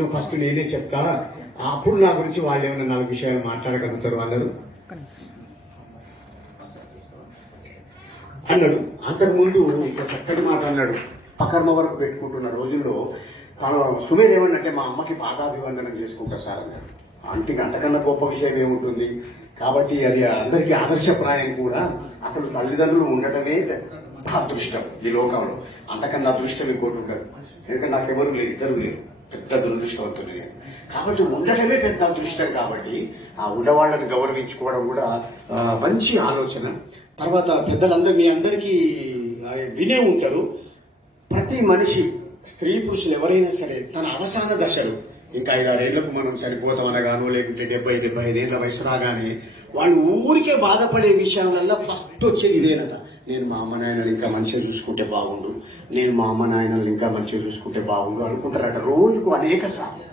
Maximum first నేనే చెప్తా, అప్పుడు నా గురించి వాళ్ళు ఏమైనా 4 విషయాలు మాట్లాడగలుగుతారు అన్నాడు. అంతకుముందు ఇంకో చక్కటి మాట అన్నాడు. పకర్మ వరకు పెట్టుకుంటున్న రోజుల్లో సుమేర్ ఏమన్నంటే మా అమ్మకి పాదాభివందనం చేసుకుంటా సార్ అన్నాడు. అంతగా అంతకన్నా గొప్ప విషయం ఏముంటుంది. కాబట్టి అది అందరికీ ఆదర్శప్రాయం కూడా. అసలు తల్లిదండ్రులు ఉండటమే అదృష్టం ఈ లోకంలో. అంతకన్నా అదృష్టం ఇంకోటి ఉండదు. ఎందుకంటే నాకెవరు లేరు, ఇద్దరు లేరు. పెద్ద దురదృష్టవంతులు నేను. కాబట్టి ఉండటమే పెద్ద అదృష్టం. కాబట్టి ఆ ఉండవాళ్ళని గౌరవించుకోవడం కూడా మంచి ఆలోచన. తర్వాత పెద్దలందరూ మీ అందరికీ వినే ఉంటారు. ప్రతి మనిషి, స్త్రీ పురుషులు ఎవరైనా సరే తన అవసాన దశలు ఇంకా 5-6 ఏళ్లకు మనం చనిపోతాం అనగానో, లేకుంటే 70-75 ఏళ్ల వయసు రాగానే వాళ్ళు ఊరికే బాధపడే విషయాలల్లో ఫస్ట్ వచ్చేది ఇదేనట. నేను మా అమ్మ నాయనలు ఇంకా మంచిగా చూసుకుంటే బాగుండు, నేను మా అమ్మ నాయనలు ఇంకా మంచిగా చూసుకుంటే బాగుండు అనుకుంటారట రోజుకు అనేక సార్లు.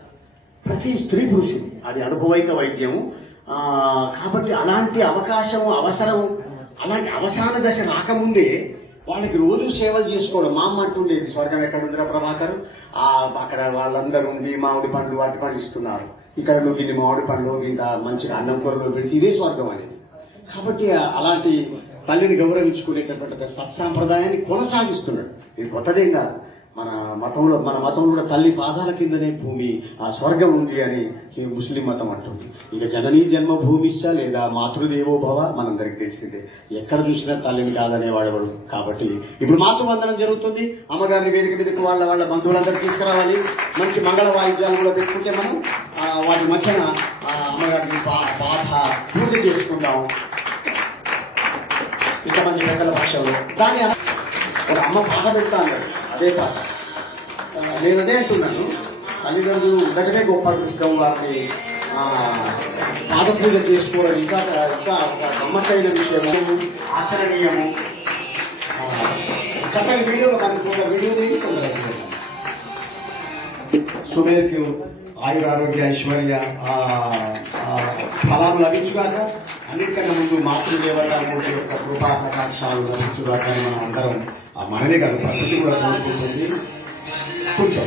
ప్రతి స్త్రీ పురుషుడు అది అనుభవైక వైద్యము. కాబట్టి అలాంటి అవకాశం, అవసరం, అలాంటి అవసాన దశ రాకముందే వాళ్ళకి రోజు సేవలు చేసుకోవడం. మా అమ్మ అంటుండేది, స్వర్గం ఎక్కడుందిరా ప్రభాకర్, అక్కడ వాళ్ళందరూ ఉండి మామిడి పండ్లు వాటి పండ్లు ఇస్తున్నారు, ఇక్కడ నువ్వు ఇన్ని మామిడి పండ్లు ఇంత మంచిగా అన్నం కూరలో పెడితే ఇదే స్వర్గం అనేది. కాబట్టి అలాంటి తల్లిని గౌరవించుకునేటటువంటి సత్సాంప్రదాయాన్ని కొనసాగిస్తున్నాడు. ఇది కొత్తదేం కాదు. మన మతంలో కూడా తల్లి పాదాల కిందనే భూమి, ఆ స్వర్గం ఉంది అని ముస్లిం మతం అంటుంది. ఇక జననీ జన్మభూమిశ్చ లేదా మాతృదేవో భవ మనందరికి తెలిసిందే. ఎక్కడ చూసినా తల్లిని కాదనేవాడెవడు. కాబట్టి ఇప్పుడు మాతృవందనం జరుగుతుంది. అమ్మగారిని వేదిక మీదకి వాళ్ళ బంధువులందరూ తీసుకురావాలి. మంచి మంగళ వాయిద్యాలు కూడా పెట్టుకుంటే మనం వాటి మధ్యన అమ్మగారికి పాఠ పూజ చేసుకుందాం ఇంతమంది పెద్దల భాషలో. దాని అమ్మ పాట పెడతా అన్నాడు, అదే పాట. నేను అదే అంటున్నాను, తల్లిదండ్రులు ఉండటమే గొప్ప అదృష్టం. వారిని పాద పూజ చేసుకోవడం ఇంకా గమ్మత్తైన విషయము, ఆచరణీయము. చక్కని వీడియోలో మనకు వీడియో తొందరగా సుమేర్కి ఆయురారోగ్య ఐశ్వర్య ఫలాలు లభించుగాక. అన్నిటికన్నా ముందు మాతృదేవతామూర్తి యొక్క కృపా కటాక్షాలు లభించుగాక. మనం అందరం మనమే కాదు ప్రకృతి కూడా కోరుకుంటుంది. కొంచెం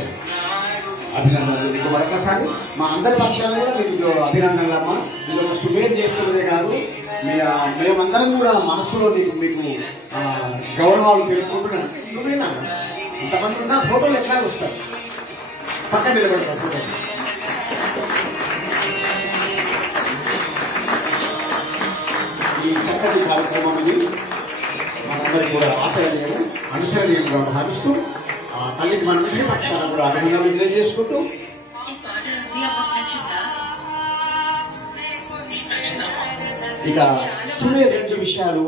అభినందనలు మీకు మరొకసారి మా అందరి పక్షాలు కూడా మీకు అభినందనలు అమ్మా. ఇది ఒక సుమేర్ చేస్తున్నదే కాదు, మేమందరం కూడా మనసులో మీకు గౌరవాలు తెలుపుకుంటున్నాం. నువ్వేనా ఇంతమంది ఉన్నా ఫోటోలు ఎట్లా వస్తారు, పక్కన నిలబడతారు ఫోటో. ఈ చక్కటి కార్యక్రమం ఇది మనందరికీ కూడా ఆచరణీయం, అనుసరణీయంగా భావిస్తూ తల్లికి మన విషయ పక్షాలను కూడా అభినందనలు తెలియజేసుకుంటూ ఇక సుమే 2 నిమిషాలు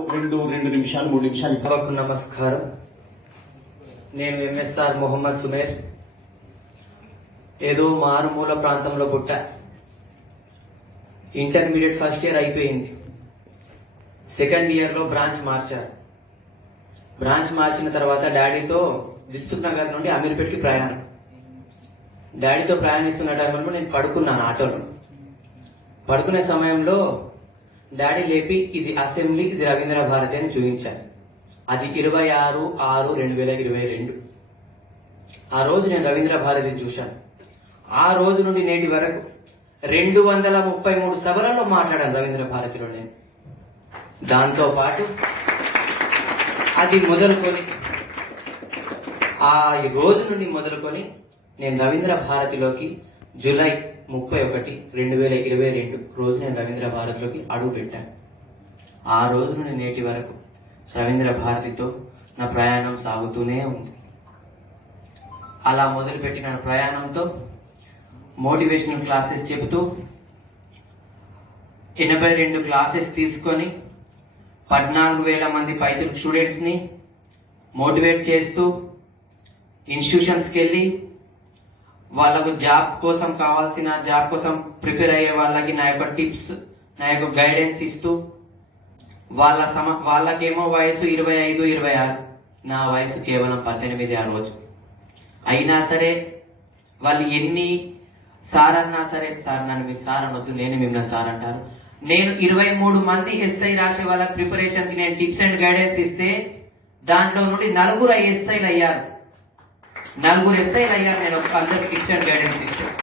3 నిమిషాలు. సభకు నమస్కారం. నేను ఎంఎస్ఆర్ మొహమ్మద్ సుమేర్. ఏదో మారుమూల ప్రాంతంలో పుట్ట. ఇంటర్మీడియట్ ఫస్ట్ ఇయర్ అయిపోయింది. సెకండ్ ఇయర్ లో బ్రాంచ్ మార్చారు. బ్రాంచ్ మార్చిన తర్వాత డాడీతో దిల్సుఖ్ నగర్ నుండి అమీర్పేట్కి ప్రయాణం. డాడీతో ప్రయాణిస్తున్న టైంలో నేను పడుకున్నాను ఆటోలో. పడుకునే సమయంలో డాడీ లేపి ఇది అసెంబ్లీ, ఇది రవీంద్ర భారతి అని చూపించారు. అది 26/6/2022. ఆ రోజు నేను రవీంద్ర భారతి చూశాను. ఆ రోజు నుండి నేటి వరకు 233 సభలలో మాట్లాడాను రవీంద్ర భారతిలో నేను. దాంతో పాటు అది మొదలుకొని ఆ రోజు నుండి మొదలుకొని నేను రవీంద్ర భారతిలోకి జూలై 31, 2022 రోజు నేను రవీంద్ర భారతిలోకి అడుగు పెట్టాను. ఆ రోజు నుండి నేటి వరకు రవీంద్ర భారతితో నా ప్రయాణం సాగుతూనే ఉంది. అలా మొదలుపెట్టిన ప్రయాణంతో మోటివేషనల్ క్లాసెస్ చెబుతూ 82 క్లాసెస్ తీసుకొని 14,000 మంది పైసలు స్టూడెంట్స్ ని మోటివేట్ చేస్తూ ఇన్స్టిట్యూషన్స్కి వెళ్ళి వాళ్ళకు జాబ్ కోసం ప్రిపేర్ అయ్యే వాళ్ళకి నా యొక్క టిప్స్, నా యొక్క గైడెన్స్ ఇస్తూ వాళ్ళకేమో వయసు 25, 26, నా వయసు కేవలం 18 ఆ రోజు. అయినా సరే వాళ్ళు ఎన్ని సార్ అన్నా సరే, సార్ నన్ను మీరు సార్ అనొద్దు, నేను మిమ్మల్ని సార్ అంటారు. నేను 23 మంది ఎస్ఐ రాసే వాళ్ళ ప్రిపరేషన్ కి నేను టిప్స్ అండ్ గైడెన్స్ ఇస్తే దాంట్లో నుండి 4 ఎస్ఐలు అయ్యారు. నేను అందరికి టిప్స్ అండ్ గైడెన్స్ ఇస్తే